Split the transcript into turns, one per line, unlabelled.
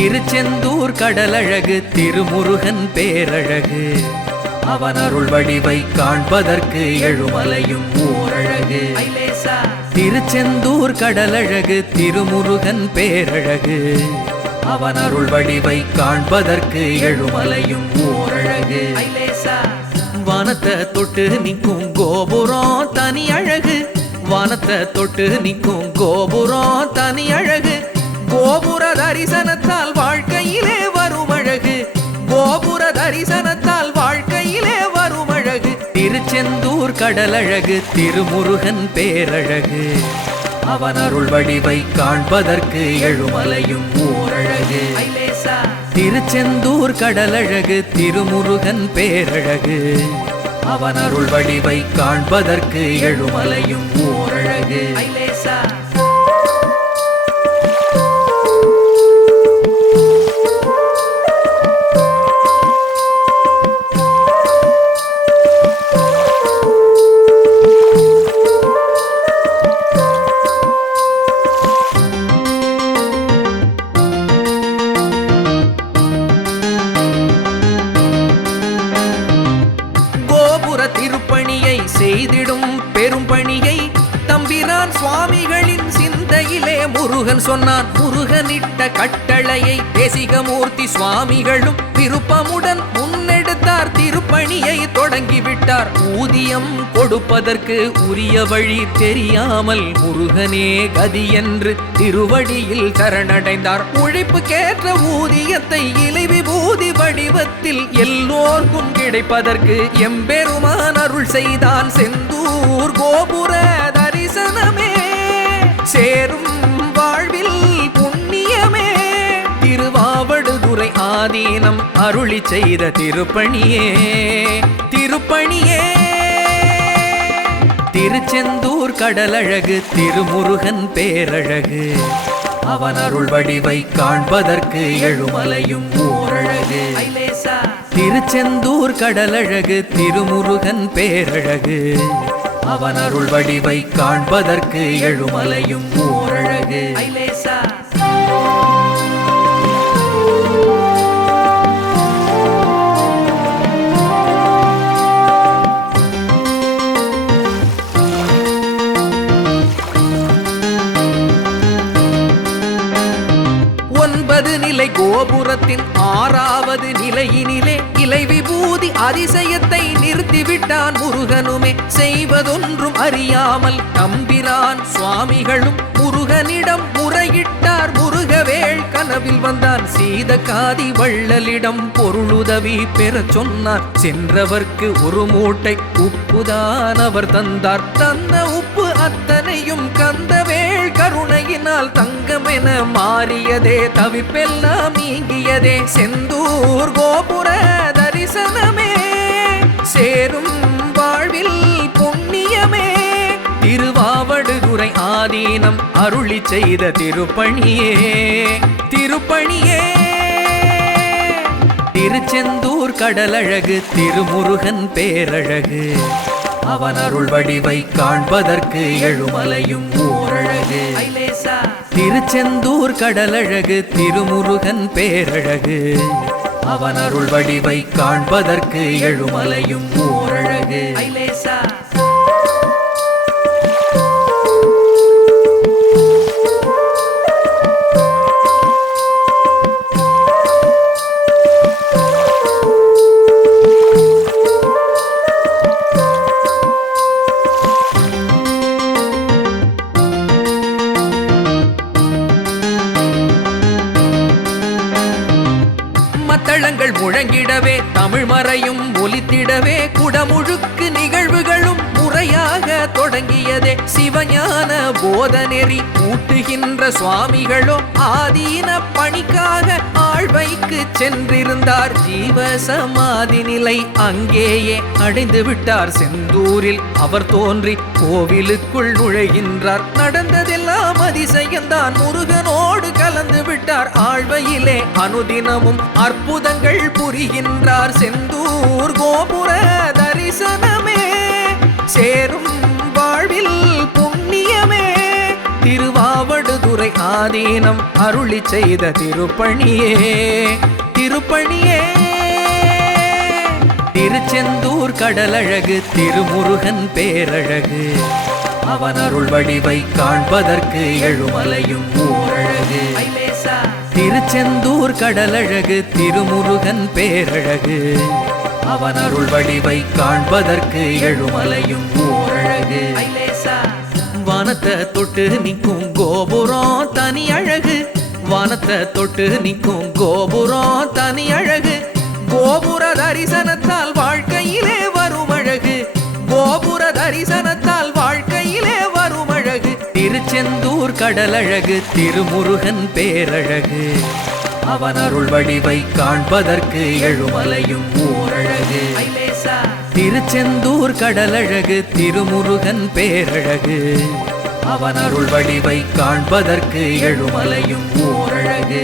திருச்செந்தூர் கடலழகு திருமுருகன் பேரழகு. அவன் அருள் வடிவை காண்பதற்கு எழுமலையும் ஓரழகு. திருச்செந்தூர் கடலழகு திருமுருகன் பேரழகு. அவன் அருள் வடிவை காண்பதற்கு எழுமலையும் ஓரழகு. வானத்தை தொட்டு நிற்கும் கோபுரம் தனி அழகு. வானத்தை தொட்டு நிற்கும் கோபுரம் தனி அழகு. கோபுர தரிசனத்தால் வாழ்க்கையிலே வரும் அழகு கோபுர தரிசனத்தால் வாழ்க்கையிலே வரும் அழகு திருச்செந்தூர் கடலழகு திருமுருகன் பேரழகு. அவன் அருள் வடிவை காண்பதற்கு எழுமலையும் ஓரழகு. திருச்செந்தூர் கடலழகு திருமுருகன் பேரழகு. அவன் அருள் வடிவை காண்பதற்கு எழுமலையும் ஓரழகு. பணியை தம்பிரான் சுவாமிகளின் சிந்தையிலே முருகன் சொன்னான் முருகனிட்ட கட்டளையை தேசிகமூர்த்தி சுவாமிகளும் விருப்பமுடன் முன்னெடுத்தார் திருப்பணியை தொடங்கிவிட்டார். ஊதியம் கொடுப்பதற்கு உரிய வழி தெரியாமல் முருகனே கதி என்று திருவடியில் சரணடைந்தார். உழைப்புக்கேற்ற ஊதியத்தை இலை விபூதி வடிவத்தில் எல்லோர்க்கும் கிடைப்பதற்கு எம்பெருமான் அருள் செய்தான். செந்தூர் கோபுர தரிசனமே. சேர் ஆதீனம் அருளி செய்த திருப்பணியே திருப்பணியே. திருச்செந்தூர் கடலழகு திருமுருகன் பேரழகு. அவன் அருள் வடிவை காண்பதற்கு எழுமலையும் ஓரழகு. திருச்செந்தூர் கடலழகு திருமுருகன் பேரழகு. அவன் அருள் வடிவை காண்பதற்கு எழுமலையும் ஓரழகு. கோபுரத்தின் ஆறாவது நிலையினிலே இலை விபூதி அதிசயத்தை நிறுத்திவிட்டான் முருகனுமே. செய்வதொன்றும் அறியாமல் தம்பிரான் சுவாமிகளும் முருகனிடம் முறையிட்டார். முருகவேள் கனவில் வந்தான். சீத காதி வள்ளலிடம் பொருளுதவி பெறச் சொன்னார். சென்றவர்க்கு ஒரு மூட்டை உப்புதான் அவர் தந்தார். தந்த உப்பு அத்தனையும் கந்தவே கருணையினால் தங்கமென மாறியதே தவிப்பெல்லாம் நீங்கியதே. செந்தூர் கோபுர தரிசனமே சேரும் வாழ்வில் புண்ணியமே. திருவாவடுதுறை ஆதீனம் அருளி செய்த திருப்பணியே திருப்பணியே. திருச்செந்தூர் கடலழகு திருமுருகன் பேரழகு. அவன் அருள் வடிவை காண்பதற்கு எழுமலையும் அழகு. திருச்செந்தூர் கடலழகு திருமுருகன் பேரழகு. அவன் அருள் வடிவை காண்பதற்கு எழுமலையும் ஓரழகு. முழங்கிடவே தமிழ் மறையும் ஒலி ஒலித்திடவே குடமுழுக்கு நிகழ்வுகளும் முறையாக தொடங்கியதே சிவஞான போதநெறி. ஊட்டுகின்ற சுவாமிகளோ ஆதீன பணிக்காக ஆழ்வைக்கு சென்றிருந்தார். ஜீவ சமாதி நிலை அங்கேயே அடைந்து விட்டார் செந்தூரில். அவர் தோன்றி கோவிலுக்குள் நுழைகின்றார். நடந்ததெல்லாம் அதிசயந்தான் முருகனோடு கலந்து விட்டார் ஆழ்வையிலே அனுதினமும் அற்புதங்கள் புரிகின்றார். செந்தூர் கோபுர தரிசனமே சேரும் வாழ்வில் புண்ணியமே. திருவாவடுதுறை ஆதீனம் அருளி செய்த திருப்பணியே திருப்பணியே. திருச்செந்தூர் கடலழகு திருமுருகன் பேரழகு. அவன் அருள் வடிவை காண்பதற்கு எழுமலையும் ஊரழகு திருச்செந்தூர் கடலழகு திருமுருகன் பேரழகு. அவன் அருள் வடிவை காண்பதற்கு எழுமலையும் ஊரழகு வானத்தை தொட்டு நிற்கும் கோபுரம் தனி அழகு. வானத்தை தொட்டு நிற்கும் கோபுரம் தனி அழகு. கோபுர தரிசனத்தால் வாழ்க்கையிலே வரும் அழகு கோபுர தரிசனத்தால் வாழ்க்கையிலே வரும் அழகு திருச்செந்தூர் கடலழகு திருமுருகன் பேரழகு. அவன் அருள் வடிவை காண்பதற்கு எழுமலையும் திருச்செந்தூர் கடலழகு திருமுருகன் பேரழகு. அவன் அருள் வடிவை காண்பதற்கு எழுமலையும் ஓரழகு.